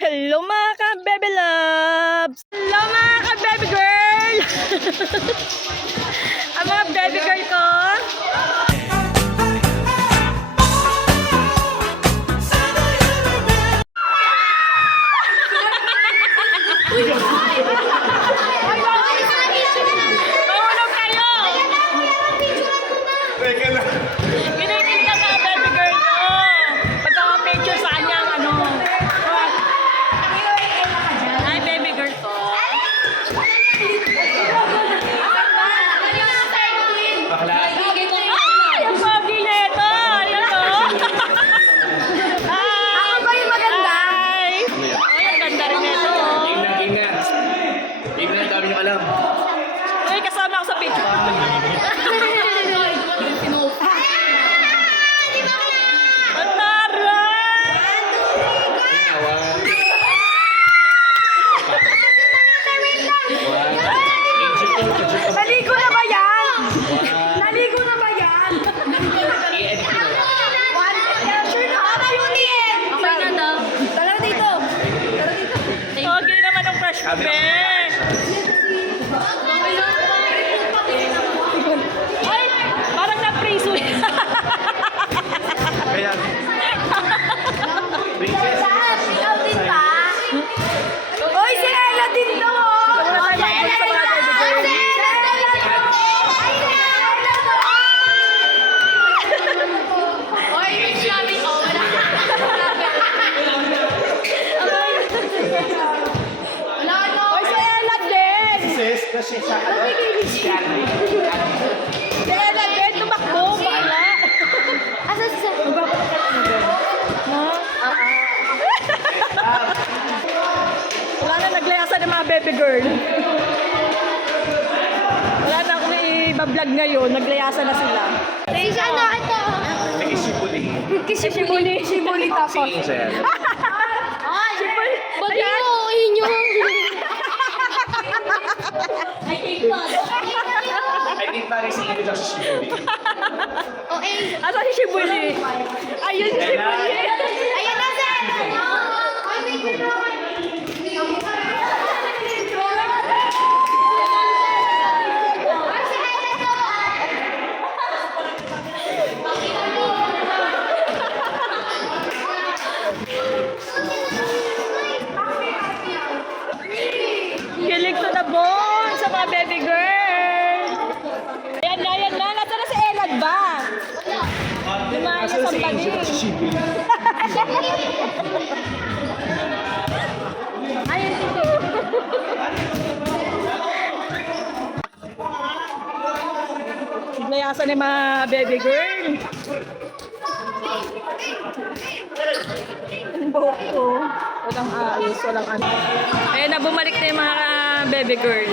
Hello mga ka-baby loves! Hello mga ka-baby girl! Ang mga baby girl ko. Mahulog kayo! Kinikita ka baby girl ko. Pagka-picture sa kanyang ano. Hi baby girl ko. Ay! Ang pogi na ito! Ayan o! Ako ba yung maganda? Ay! Ay, ang ganda rin ito. Tingnan. Tingnan, dami nyo alam. Uy, kasama ako sa picture. Ang taray! Naligo na ba yan? Naligo na ba yan? Sure na ka kayo ni Ed. Okay na daw. Tara dito. Pogi naman ang fresh ko, be. Ay, parang na-preso yan. Kaya, princess. Ikaw din ba? Uy, si Ella din to. Si Ella din ba? Oy, may sabi ko. Wala no. Uy, si Ella din. Princess, kasi sa ano? Si Andre. Si Ella din, tumakbo. Bala. Asa si Sir? Wala na naglayasan ng mga baby girl. Wala na akong i-vlog ngayon. Naglayasan na sila. Si ano, ito. Nag-isipuli. Shibuli. Shibuli tapos. Singin siya. Ay, baliw. Ayun yung... I think not. I think parang si Ito sa Shibuli. Oh, eh. Asa si Shibuli? Ayun si Shibuli. Ayan na, Sir. Ay, may ginawa. Ay, si Ella to. Kilig to the bone sa mga baby girl. Ayan na. Nasa na si Elad ba? Lumayan Asa sa si Angel bali. sa Shibuli? Ayun, tito. Layasan ni mga baby girl. Ang buhok ko. Walang ayos, walang ano. Ayun na, bumalik na yung mga baby girl.